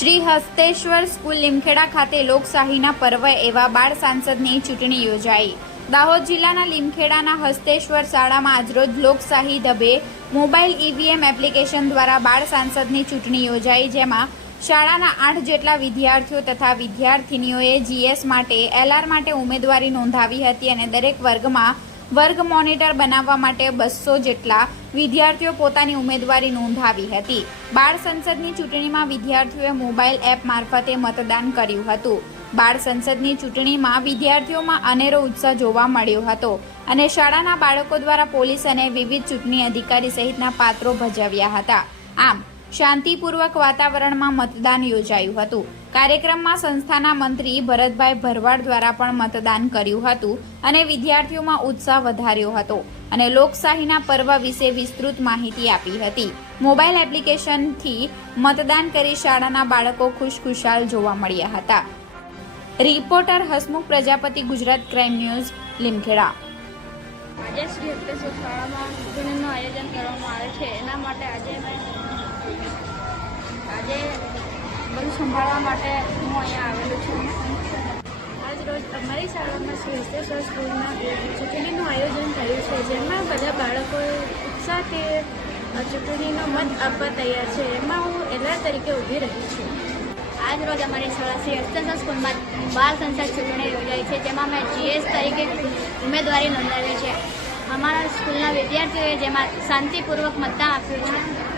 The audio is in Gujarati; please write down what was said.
શ્રી હસ્તેશ્વર સ્કૂલ લીમખેડા ખાતે લોકશાહીના પર્વ એવા બાળ સાંસદની ચૂંટણી યોજાઈ. દાહોદ જિલ્લાના લીમખેડાના હસ્તેશ્વર શાળામાં આજરોજ લોકશાહી ધબે મોબાઈલ ઈવીએમ એપ્લિકેશન દ્વારા બાળ સાંસદની ચૂંટણી યોજાઈ, જેમાં શાળાના આઠ જેટલા વિદ્યાર્થીઓ તથા વિદ્યાર્થિનીઓએ જીએસ માટે, એલઆર માટે ઉમેદવારી નોંધાવી હતી અને દરેક વર્ગમાં વર્ગ મોનિટર બનાવવા માટે બસો જેટલા વિદ્યાર્થીઓ પોતાની ઉમેદવારી નોંધાવી હતી. બાળ સંસદની ચૂંટણીમાં વિદ્યાર્થીઓએ મોબાઈલ એપ મારફતે મતદાન કર્યું હતું. બાળ સંસદની ચૂંટણીમાં વિદ્યાર્થીઓમાં અનેરો ઉત્સાહ જોવા મળ્યો હતો અને શાળાના બાળકો દ્વારા પોલીસ અને વિવિધ ચૂંટણી અધિકારી સહિતના પાત્રો ભજવ્યા હતા. આમ શાંતિપૂર્વક વાતાવરણમાં મતદાન યોજાયું હતું. કાર્યક્રમમાં સંસ્થાના મંત્રી ભરતભાઈ ભરવાડ દ્વારા પણ મતદાન કર્યું હતું અને વિદ્યાર્થીઓમાં ઉત્સાહ વધાર્યો હતો અને લોકશાહીના પર્વ વિશે વિસ્તૃત માહિતી આપી હતી. મોબાઈલ એપ્લિકેશનથી મતદાન કરી શાળાના બાળકો ખુશખુશાલ જોવા મળ્યા હતા. Reporter Hasmukh Prajapati, Gujarat crime news, Limkheda. આજે શાળામાં આયોજન કરવામાં આવે છે. એના માટે આજે આજે બધું સંભાળવા માટે હું અહીંયા આવેલું છું. આજ રોજ અમારી શાળામાં શ્રી વિશ્વેશ્વર સ્કૂલમાં ચૂંટણીનું આયોજન થયું છે, જેમાં બધા બાળકો ઉત્સાહથી ચૂંટણીનો મત આપવા તૈયાર છે. એમાં હું એલા તરીકે ઊભી રહી છું. આજ રોજ અમારી શાળા શ્રી હસ્તેશ્વર સ્કૂલમાં બાળ સંસદ ચૂંટણી યોજાઈ છે, જેમાં મેં જીએસ તરીકે ઉમેદવારી નોંધાવી છે. અમારા સ્કૂલના વિદ્યાર્થીઓએ જેમાં શાંતિપૂર્વક મતદાન આપ્યું છે.